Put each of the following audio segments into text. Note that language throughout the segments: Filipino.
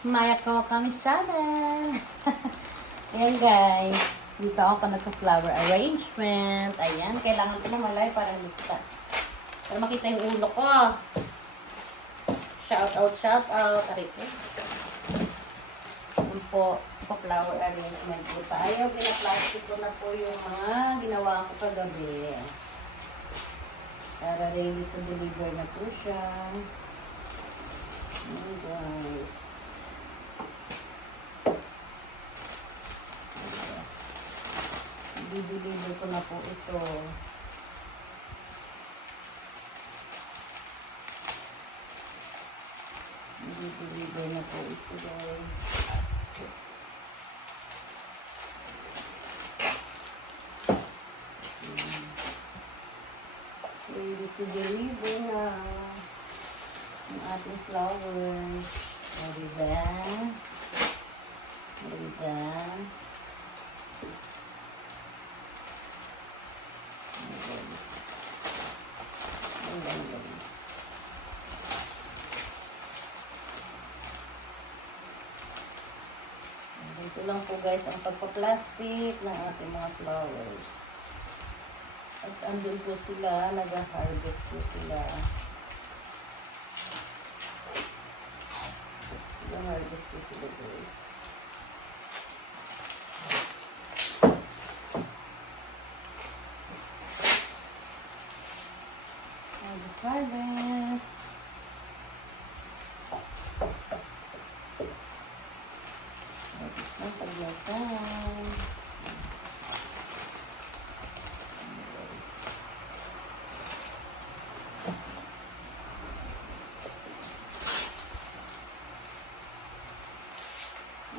Maya ko kami channel. Ayan guys. Dito ako nagka-flower arrangement. Ayan. Kailangan ko na malay para makita. Para makita yung ulo ko. Shout out, shout out. Arito. Ayan po. Flower arrangement po tayo. Pinaplastic ko na po yung mga ginawa ko kagabi. Para ready to deliver na po siya. Ayan guys. Dideliver ko na po ito. Dideliver na po ito guys. Ready to deliver na ang ating flowers. O diba? O diba? Ito lang po guys ang pagpa-plastic ng ating mga flowers. At andun po sila, nag-harvest po sila. Nag-harvest po sila guys. Nag-harvest. Harvest ng paglasan.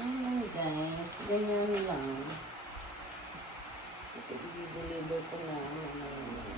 Ayan guys, ganyan lang. Ito i-deliver ko na. Ayan lang guys.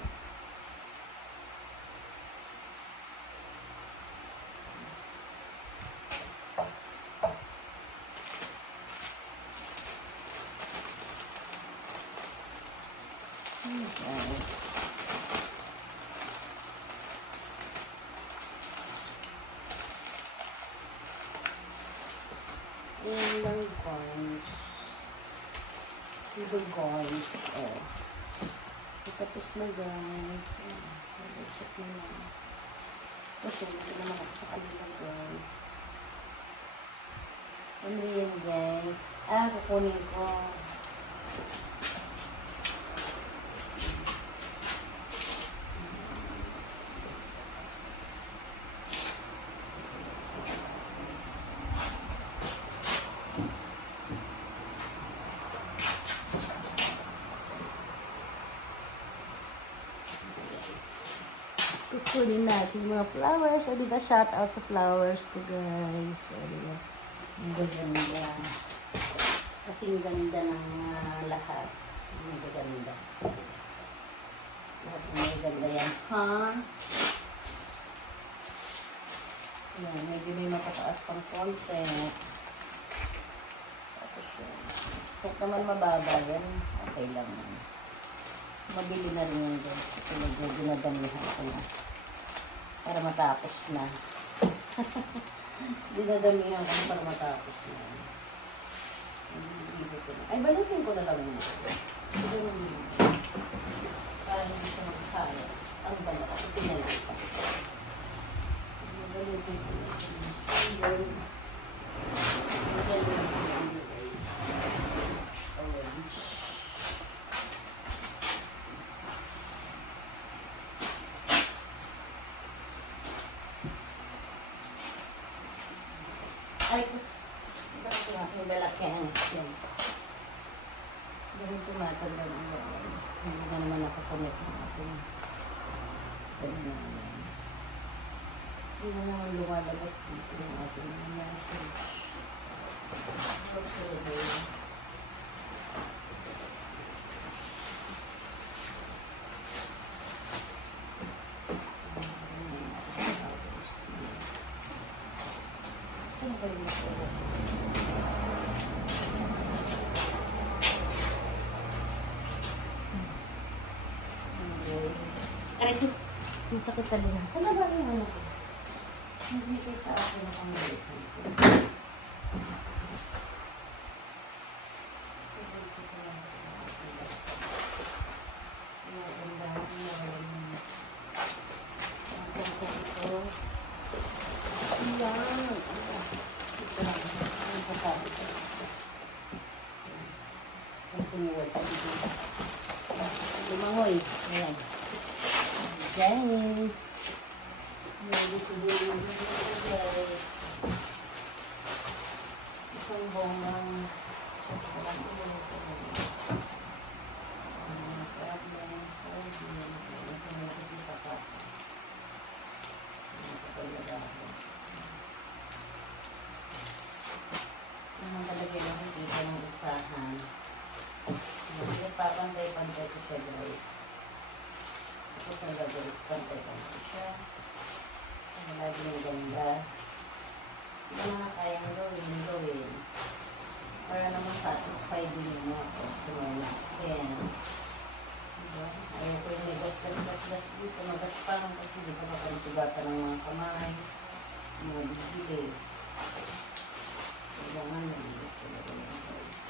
Ito guys. Oh. Tapos na guys. Check na lang. Kasi ito naman ako sa kanila guys. Ano yan guys? Kukunin ko. Kukunin natin mga flowers. O diba, shout out sa flowers ko guys. O diba, ang ganda. Kasing ganda ng lahat. Ang ganda. Lahat ng ganda yan. Ha? Yan, medyo may mapataas pang konti. Tapos yun. Kung naman mababa yan, okay lang. Mabili na rin yung doon. Kasi medyo dinadamihan ko na. Para matapos na. Dinadamihan ko na para matapos na. Ay, balikin ko na lang yun. Para hindi siya mag-halos. Ang bala ako, pinalas pa. Balikin ko na. Ay, saan ko nga yung lalakyan? Yes. Ganun tumatanda ng gawin. Hindi na naman nakakomit ng ating ganyan. Hindi na naman lumalabas dito yung ating message. Aray ko. Masakit talaga. Saan na ba yung ano ko? Hindi kayo sa akin ang pangalisan ko. Ito lang. Ang sasabi ko. Ang tumuwal sa dito. Lumangoy. Ayan. Guys. Maybe siguro guys. Isang bongang naman talaga yung nakikita ng usahan. Papantay-pantay ko siya guys. Tapos ang gagawin, pantay-pantay siya. Ang lagi ng ganda. Yung mga kayang gawin. Para naman satisfied din yung mga customer natin. Diba? Ayaw ko yung may gas dito. Magaspang kasi di ba makansugatan ng mga kamay. Mga bibili. Kailangan na yung gusto na rin yung guys.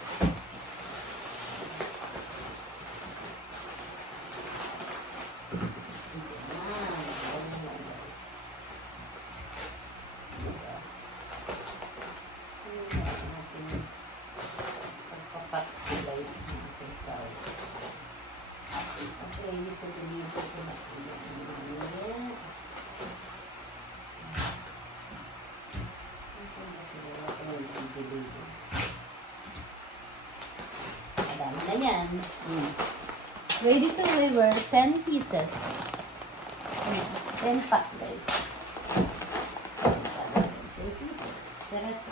Madami na yan. Ready to deliver 10 pieces. 10 pack guys. 10 pieces. Peraso.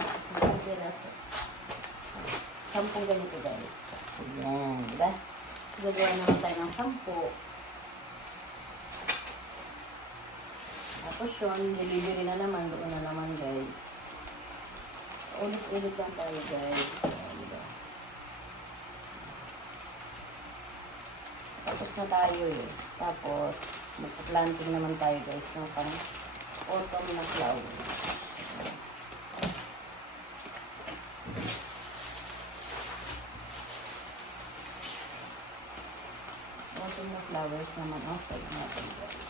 10 ganito guys. Ayan, diba? Gagawa naman tayo ng 10. Tapos yun, delivery na naman, doon na naman guys. Ulit-ulit lang tayo guys. Diba? Tapos na tayo eh. Tapos, magpa-planting naman tayo guys ng pang autumn na flowers. Autumn na flowers naman okay natin guys.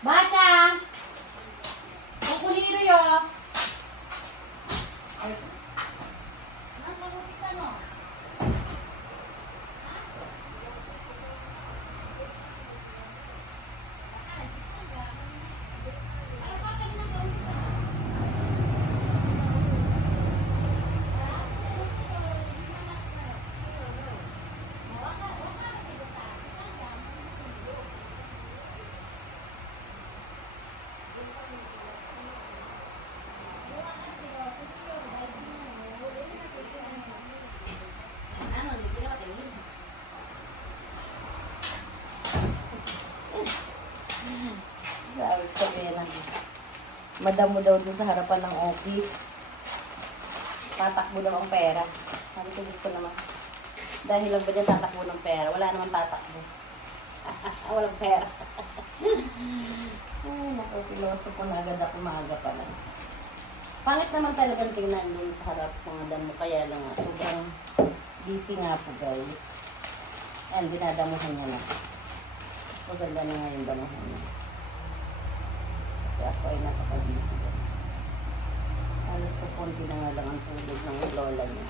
Bata! Kukuniro yo! Madam mo daw dun sa harapan ng office. Tatakbo daw ang pera. Sabi ko gusto naman. Dahil lang ba dyan tatakbo ng pera? Wala naman tatakbo. Walang pera. Ay, naku, piloso po na agad ako maaga pa lang. Pangit naman talagang tingnan dun sa harap ng madam mo. Kaya lang nga, sobrang busy nga po guys. Ayan, dinadamuhan niya na. Maganda na nga yung damuhan niya. Kasi ako ay nakapag-busy guys. Halos ko konti na nga lang ang tulog ng lola niya.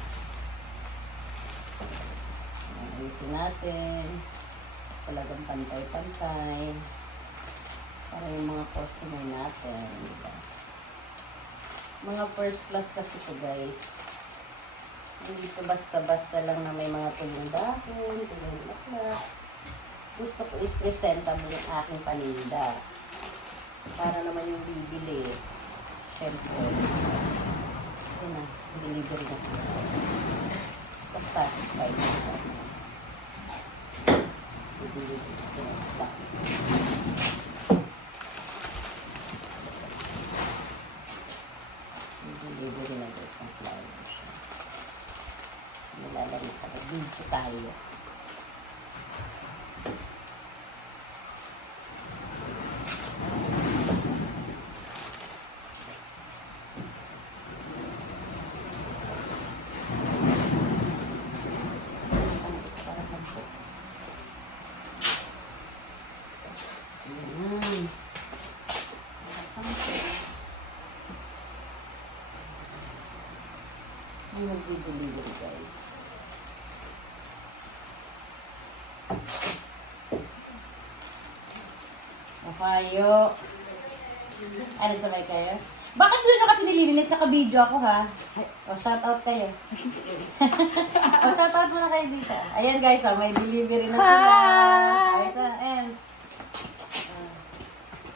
Ayusin natin. Talagang pantay-pantay. Para yung mga customer natin. Diba? Mga first class kasi ito guys. Hindi ito basta-basta lang na may mga tulong dahon, tulong laklak. Gusto ko is presentable yung aking paninda. Para naman yung bibili. Siyempre. Yun na. Delivery na. Tapos satisfied na. Delivery na. Delivery na guys. Dito tayo. Para sa po. Ayan. Ang nagdi-delivery guys. Ohayo. Ano sabay kayo? Bakit doon na kasi nililinis? Naka-video ako ha. O, shout out kayo. O, shout out muna kayo dito. Ayan guys, may delivery na sila. Ayos na, ends.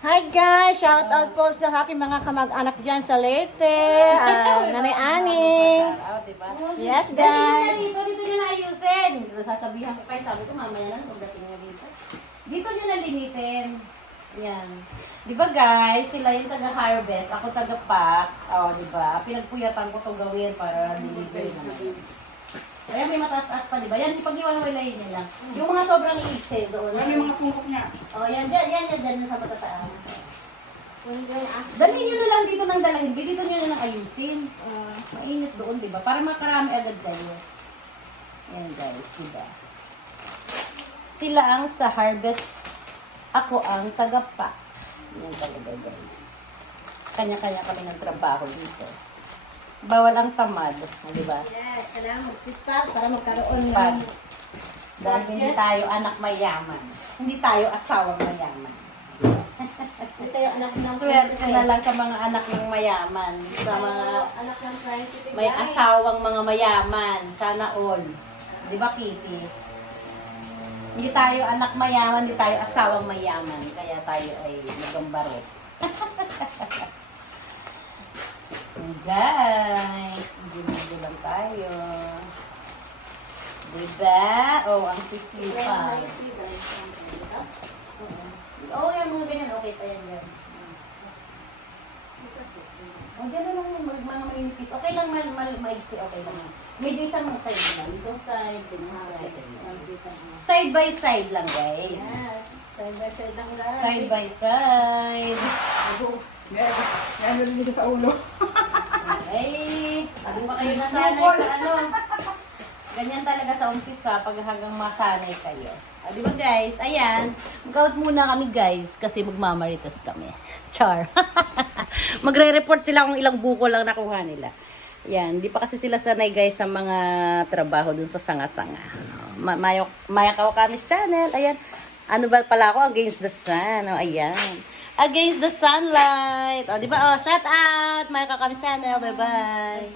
Hi guys! Shout out po sa aking mga kamag-anak dyan sa Leyte. Nanay Aning. Shout out, diba? Yes guys! Dito nyo na ayusin. Sasabihan ko kayo, sabi ko mamaya lang pagdating nyo dito. Dito nyo na linisin. Yan. Di ba guys, sila yung taga-harvest, ako taga-pack. O, di ba? Pinagpuyatan ko itong gawin para delivery naman. Kaya may mataas-taas pa, di ba? Yan, ipag-iwan-wilayin nila. Yung mga sobrang iikse doon. May mga pungkok niya. O, yan, dyan sa matataas. Dalhin nyo na lang dito ng dalahin. Dito nyo na lang ayusin. Mainit doon, di ba? Para makarami agad kayo. Yan guys, di ba? Sila ang sa harvest. Ako ang taga-pack. Yan talaga guys. Kanya-kanya kami ng trabaho dito. Bawal ang tamad, di ba? Yes, kailangan magsipag para magkaroon Pag dahil hindi tayo anak mayaman. Hindi tayo asawang mayaman. Ito yung anak ng Swerte ka na lang sa mga anak ng mayaman. Sa mga anak ng Prinsipe. may asawang mga mayaman. Sana all. Di ba, Kitty? Hindi tayo anak mayaman, hindi tayo asawang mayaman. Kaya tayo ay nagambaro. Guys, hindi lang tayo. Diba? Oh, ang sisipag. Oo, yung mga ganyan, okay pa yan yan. O, dyan na lang yung mga malinipis. Okay lang, maigsi, okay lang. Medyo isang side lang. Itong side, itong side. Side by side lang, guys. Yes, side by side lang guys. Side by side. May ano rin dito sa ulo. Ay, sabi pa kayo nasanay sa ano. Ganyan talaga sa umpisa pag hanggang masanay kayo. Di ba guys? Ayan. Mag-out muna kami guys kasi magmamaritas kami. Char. Magre-report sila kung ilang buko lang nakuha nila. Yan. Di pa kasi sila sanay guys sa mga trabaho dun sa sanga-sanga. Mayakaw Kamis channel. Ayan. Ano ba pala ako? Against the sun. O, ayan. Against the sunlight. O, di ba? O, shout out. Mayakaw Kamis channel. Bye-bye.